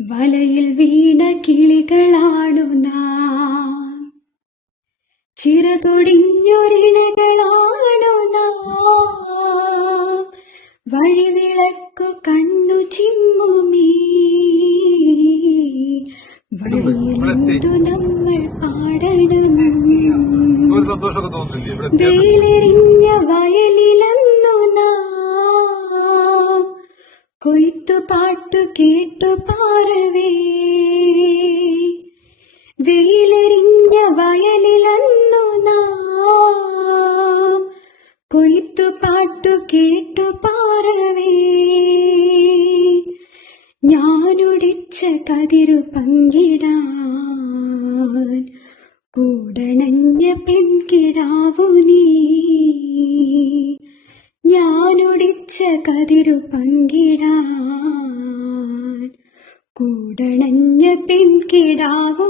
വലയിൽ വീണ കിളികളാണു നാം. ചിറകൊടിഞ്ഞൊരിണകളാണു നാം. വഴിവിളക്കു കണ്ണു ചിമ്മുമീ. വഴിയിലെന്തു നമ്മൾ പാടണം വെയിലെറിഞ്ഞ സന്തോഷമൊക്കെ കൊയ്ത്തു പാട്ടു കേട്ടു പാറവേ. വേലെറിഞ്ഞ വയലിലന്നു നാം കൊയ്ത്തു പാട്ടു കേട്ടു പാറവേ. ഞാനുടിച്ച കതിരു പങ്കിടാൻ കൂടണഞ്ഞ പെൺകിടാവു കതിരു പങ്കിടാൻ കൂടണഞ്ഞ പെൺകിടാവു